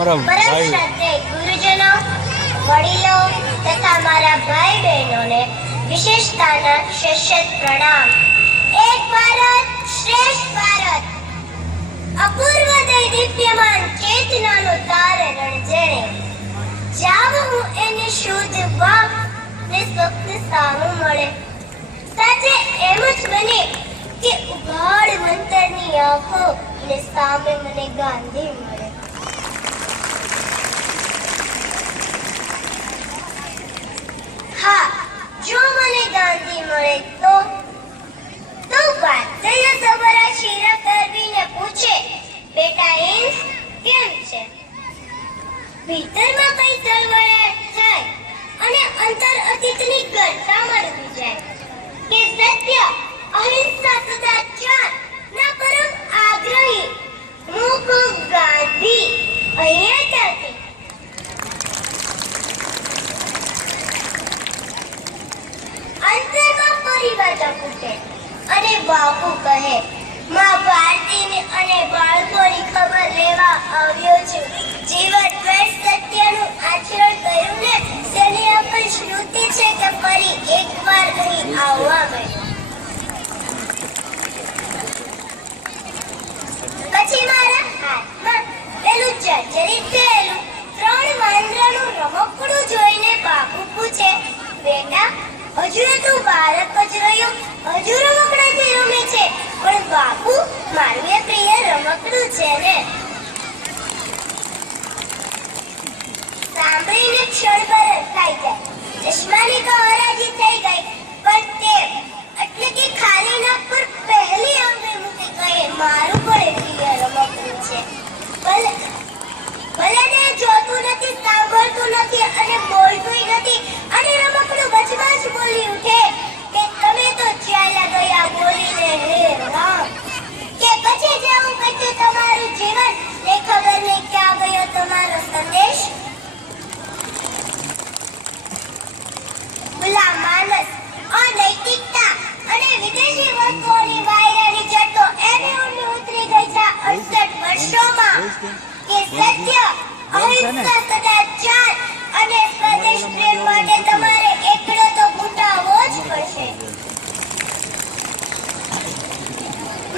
પરમ શ્રદ્ધેય ગુરુજનો, વડીલો તથા મારા ભાઈ બહેનોને વિશેષતાના શસ્યત પ્રણામ. એક ભારત શ્રેષ્ઠ ભારત, અપૂર્વ દૈદીપ્યમાન ચેતનાનો તારે રણજેણે, જાવું એને શુદ્ધ વાક ને સ્વપ્ન સામું મળે. સાચે એમ જ બને કે ઉઘાડ મંતરની આંખો ને સામે મને ગાંધી મળે. હા, જો મને ગાંધી મળે તો વાત્સલ્ય સભરા શિરા કરવીને પૂછે, બેટા ઈંસ કેમ છે? ભીતરમાં કઈ ચળવળાટ થાય અને અંતર અતીતની ગરતામાં ડૂબી જાય કે સત્ય અહિંસા સદાચાર ના પરમ આગ્રહી હું ખૂબ ગાંધી અહીંયા ત્યાંથી. અંતરમાં પરિવાતા પૂછે અને બાપુ કહે, માં ભારતીને અને બાળકોની ખબર લેવા આવ્યો છું. જીવન ભર સત્યનું આચરણ કર્યું ને તેની આ પણ સ્મૃતિ છે કે ફરી એકવાર અહીં આવવા મળ્યું. પછી મારા હાથમાં પેલું જર્જરિત થયેલું 3 વાંદરાનું રમકડું જોઈને બાપુ પૂછે, બેટા હજુ તું બાળક જ રહ્યો, હજુ રમકડાથી રમે છે? પણ બાપુ, મારું એ પ્રિય રમકડું છે ને. સાંભળીને ક્ષણભર અટકાઈ જાય. ચશ્માની તો હરાજી થઈ ગઈ, પણ તે એટલે કે ખાલી નાક પર પહેલી આંગળી મૂકી કહે, મારું પણ એ પ્રિય રમકડું છે. ભલે ને જોતું નથી, સાંભળતું નથી અને બોલતું નથી, અને રમકડું વચમાં જ બોલી ઉઠે કે તમે તો ચાલ્યા ગયા બોલીને હે રામ. કે પછી જેવું બચ્યું તમારું જીવન, ને ખબર નહીં ક્યાં ગયો તમારો સંદેશ. ગુલામ માનસ, અનૈતિકતા અને વિદેશી વસ્તુઓની વાયરાની જતો એવી ઊંડી ઉતરી ગઈ છે 68 વર્ષોમાં કે સત્ય, અહિંસા, સદાચાર અને સ્વદેશ પ્રેમ માટે તમારે એકડો તો ઘૂંટાવો જ પડશે.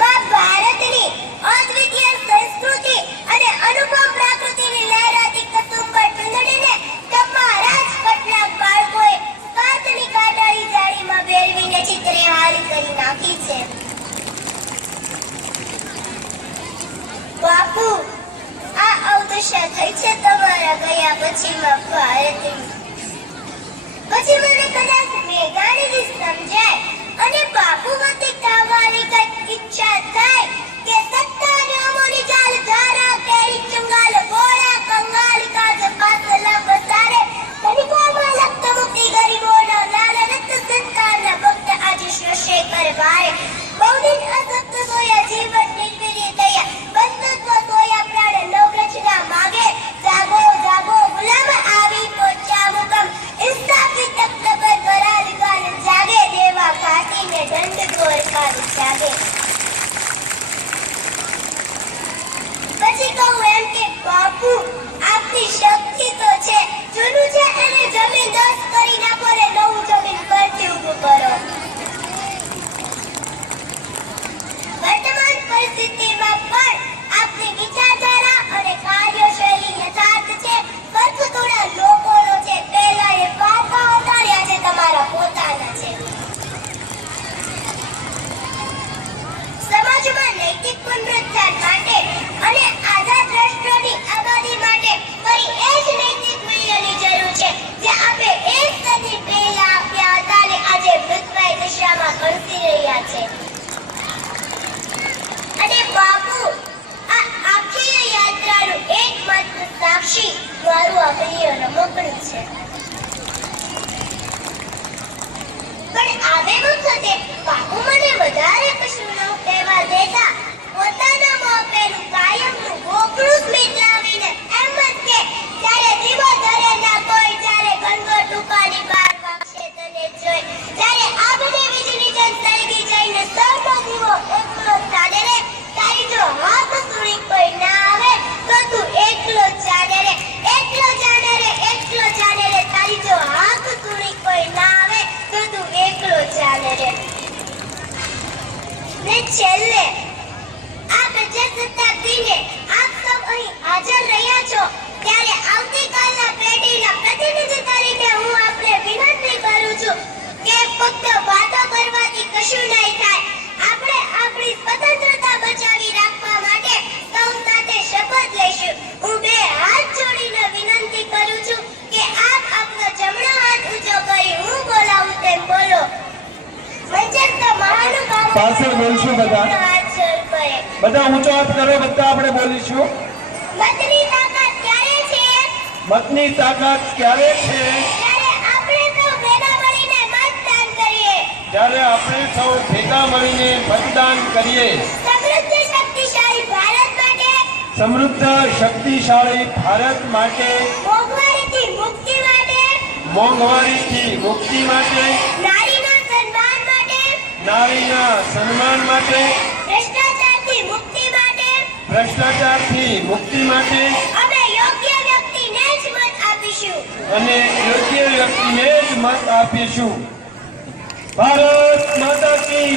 માં ભારતની અદ્વિતીય સંસ્કૃતિ અને અનુપમ પ્રકૃતિની લહેરાતી કસુંબર ટુંડણીને તમારા જ કેટલાક બાળકોએ સ્વાર્થની કાંટાળી જાળીમાં ભેળવીને ચિત્રેહારી કરી નાખી છે. બાપુ, આ અવદશા થઈ છે તમારા ગયા પછીમાં ભારતની. પછી મને કદાચ મેઘાણીની સમજાય અને બાપુ મતે કહેવાની કઈક ઈચ્છા થાય કે સત્તા અને અમોની ચાલ ધારા કેરી ચંગાલ ગોળા કંગાલ કાજ પાસલા બસારે કનિકોમાં લખત મુક્તિ ગરીબોના લાલ રક્ત સંસ્કારના ભક્ત આજે શેખર ભાઈ બહુદિન અસત્ય સોયા જીવન નિર્વિરી દયા બંધત્વ સોયા પ્રાણ નવરચના માગે જાગો જાગો ગુલામ આવી પહોંચ્યા મુકમ ઇન્સાફી તખ્ત પર પરાધિકાર જાગે દેવા ઘાટીને દંડ ગોરકાર જાગે. પછી કહું એમ કે બાપુ, આપની શક્તિ તો છે, જૂનું છે એને જમીન દોસ્ત કરી નાખો ને નવું જમીન પરથી ઊભું કરો. વર્તમાન પરિસ્થિતિમાં પણ આપની વિચારધારા અને કાર્યશૈલી યથાર્થ છે. ફર્ક થોડા લોકોનો છે, પહેલા એ પાકા ઉતાર્યા છે, તમારા પોતાના છે. સમાજમાં નૈતિક પુનરુત્થાન માટે અને આઝાદ રાષ્ટ્રની આબાદી માટે ફરી એ જ નૈતિક મૂલ્યની જરૂર છે જે આપે એક સદી પહેલા આપ્યા હતા અને આજે મૃતપ્રાય દશામાં ઘસી રહ્યા છે. અને બાપુ, આ આખી યાત્રાનું એકમાત્ર સાક્ષી મારું આ પ્રિય રમકડું છે. પણ આવે વખતે બાપુ મને વધારે કશું ન કહેવા દેતા પોતાના મોપેનું કાયમનું ગોખલું સ્મિત લાવીને એમ જ કે, જ્યારે દીવો ધરે ના કોઈ, જ્યારે ગણગો ટૂંકાની બાર વાગશે તને જોઈ, જ્યારે આભની વીજળી જેમ સળગી જઈને સૌનો દીવો એકલો ચાલે રે, તારી જો હાથ સુરી કોઈ ના આવે તો તું એકલો ચાલે ને છેલ્લે આ પ્રજાસત્તાક દિને આપ સૌ અહીં હાજર રહ્યા છો ત્યારે આવતીકાલના પેઢીના પ્રતિનિધિ તરીકે હું આપને વિનંતી કરું છું કે ફક્ત વાતો કરવાથી કશું નહીં થાય. આપણે આપણી સ્વતંત્રતા બચાવી રાખવા માટે સૌ સાથે શપથ લઈશું. હું બે હાથ જોડીને વિનંતી કરું છું કે આપ આપનો જમણો હાથ ઊંચો કરી હું બોલાવું તેમ બોલો. મંચસ્થ મહાનુભાવો પાછળ બોલશું બધા. હાથ શરૂ કરે. બધા ઊંચો હાથ કરો, બધા આપણે બોલીશું. મતની તાકાત ક્યારે છે? મતની તાકાત ક્યારે છે? ત્યારે આપણે સૌ ભેગા મળીને મતદાન કરીએ. જ્યારે આપણે સૌ ભેગા મળીને મતદાન કરીએ. સમૃદ્ધ શક્તિશાળી ભારત માટે, સમૃદ્ધ શક્તિશાળી ભારત માટે, મોંઘવારીથી મુક્તિ માટે, મોંઘવારીથી મુક્તિ માટે, નારીના સન્માન માટે, નારીના સન્માન માટે, ભ્રષ્ટાચારથી મુક્તિ માટે, ભ્રષ્ટાચારથી મુક્તિ માટે અમે યોગ્ય વ્યક્તિને જ મત આપીશું. અને યોગ્ય વ્યક્તિને જ મત આપીશું. ભારત માતા કી